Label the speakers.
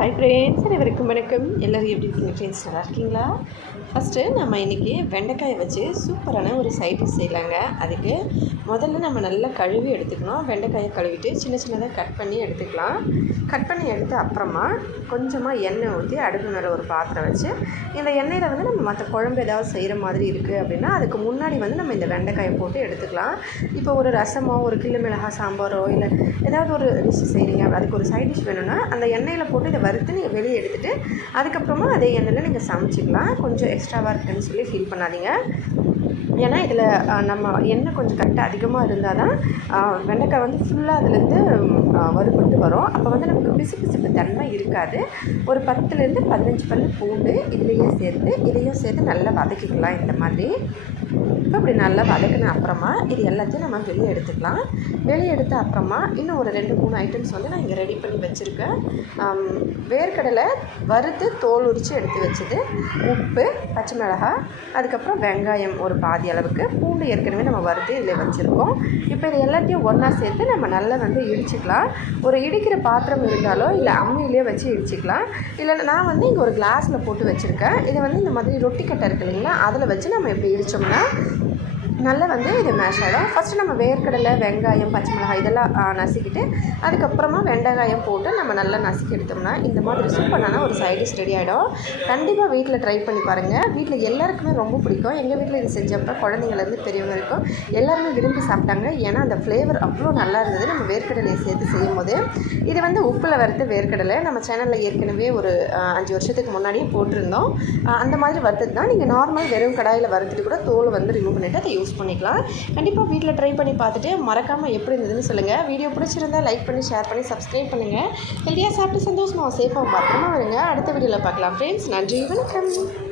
Speaker 1: Hi friends அனைவருக்கும் வணக்கம். எல்லோரும் எப்படி இருக்கீங்க ஃப்ரெண்ட்ஸ் நல்லா இருக்கீங்களா? ஃபஸ்ட்டு நம்ம இன்றைக்கி வெண்டைக்காயை வச்சு சூப்பரான ஒரு சைட் டிஷ் செய்யலாங்க. அதுக்கு முதல்ல நம்ம நல்லா கழுவி எடுத்துக்கணும். வெண்டைக்காயை கழுவிட்டு சின்ன சின்னதாக கட் பண்ணி எடுத்துக்கலாம். கட் பண்ணி எடுத்த அப்புறமா கொஞ்சமாக எண்ணெய் ஊற்றி அடுப்பு மேலே ஒரு பாத்திரம் வச்சு இந்த எண்ணெயில் வந்து நம்ம மற்ற குழம்பு ஏதாவது செய்கிற மாதிரி இருக்குது அப்படின்னா அதுக்கு முன்னாடி வந்து நம்ம இந்த வெண்டைக்காயை போட்டு எடுத்துக்கலாம். இப்போ ஒரு ரசமோ ஒரு கிள்ளு மிளகா சாம்பாரோ இல்லை ஏதாவது ஒரு டிஷ் செய்கிறீங்க அதுக்கு ஒரு சைட் டிஷ் வேணும்னா அந்த எண்ணெயில் போட்டு இதை வறுத்து நீங்கள் வெளியே எடுத்துகிட்டு அதுக்கப்புறமா அதே எண்ணெயில் நீங்கள் சமைச்சிக்கலாம். கொஞ்சம் எக்ஸ்ட்ராவாக இருக்குன்னு சொல்லி ஃபீல் பண்ணாதீங்க. ஏன்னா இதில் நம்ம எண்ணெய் கொஞ்சம் கட்டு அதிகமாக இருந்தால் தான் வெண்டைக்காய் வந்து ஃபுல்லாக அதுலேருந்து வறுபட்டு வரும். அப்போ வந்து நமக்கு பிசு பிசுப்பு தன்மை இருக்காது. ஒரு பத்துலேருந்து பதினஞ்சு பல் பூண்டு இதுலேயும் சேர்த்து இதையும் சேர்த்து நல்லா வதக்கிக்கலாம் இந்த மாதிரி. இப்போ இப்படி நல்லா வதக்கின அப்புறமா இது எல்லாத்தையும் நம்ம வெளியே எடுத்துக்கலாம். வெளியே எடுத்த அப்புறமா இன்னும் ஒரு ரெண்டு மூணு ஐட்டம்ஸ் வந்து நான் இங்கே ரெடி பண்ணி வச்சுருக்கேன். வேர்க்கடலை வறுத்து தோல் உரித்து எடுத்து வச்சது. உப்பு பச்சை மிளகாய் அதுக்கப்புறம் வெங்காயம் ஒரு பாதி அளவுக்கு. பூண்டு ஏற்கனவே நம்ம வறுத்து இதில் வச்சுருக்கோம். இப்போ இது எல்லாத்தையும் ஒன்றா சேர்த்து நம்ம நல்லா வந்து இடிச்சுக்கலாம். ஒரு இடிக்கிற பாத்திரம் இருந்தாலோ இல்லை அம்மியிலே வச்சு இடிச்சிக்கலாம். இல்லை நான் வந்து இங்கே ஒரு கிளாஸில் போட்டு வச்சுருக்கேன். இதை வந்து இந்த மாதிரி ரொட்டி கட்டை இருக்கு இல்லைங்களா அதில் வச்சு நம்ம இப்போ இடித்தோம்னா நல்லா வந்து இது மேஷ் ஆகிடும் ஃபஸ்ட்டு நம்ம வேர்க்கடலை வெங்காயம் பச்சை மிளகாய் இதெல்லாம் நசுக்கிட்டு அதுக்கப்புறமா வெண்டைக்காயம் போட்டு நம்ம நல்லா நசுக்கி எடுத்தோம்னா இந்த மாதிரி சூப்பரான ஒரு சைடிஷ் ரெடி ஆகிடும் கண்டிப்பாக வீட்டில் ட்ரை பண்ணி பாருங்கள் வீட்டில் எல்லாருக்குமே ரொம்ப பிடிக்கும். எங்கள் வீட்டில் இது செஞ்சப்போ குழந்தைங்கலேருந்து பெரியவங்க இருக்கும். எல்லாருமே விரும்பி சாப்பிட்டாங்க. ஏன்னா அந்த ஃப்ளேவர் அவ்வளோ நல்லா இருந்தது. நம்ம வேர்க்கடலையை சேர்த்து செய்யும் போது இது வந்து உப்பில் வறுத்த வேர்க்கடலை. நம்ம சேனலில் ஏற்கனவே ஒரு அஞ்சு வருஷத்துக்கு முன்னாடியே போட்டிருந்தோம். அந்த மாதிரி வறுத்தது தான் நீங்கள் நார்மல் வெறும் கடாயில் வறுத்துட்டு கூட தோல் வந்து ரிமூவ் பண்ணிவிட்டு அதை யூஸ் யூஸ் பண்ணிக்கலாம். கண்டிப்பாக வீட்டில் ட்ரை பண்ணி பார்த்துட்டு மறக்காமல் எப்படி இருந்ததுன்னு சொல்லுங்கள் வீடியோ பிடிச்சிருந்தால் லைக் பண்ணி ஷேர் பண்ணி சப்ஸ்கிரைப் பண்ணுங்கள் ஹெல்த்தியாக சாப்பிட்டு சந்தோஷமாக சேஃபாக பத்திரமா வருங்க. அடுத்த வீடியோவில் பார்க்கலாம். ஃப்ரெண்ட்ஸ் நன்றி வணக்கம்.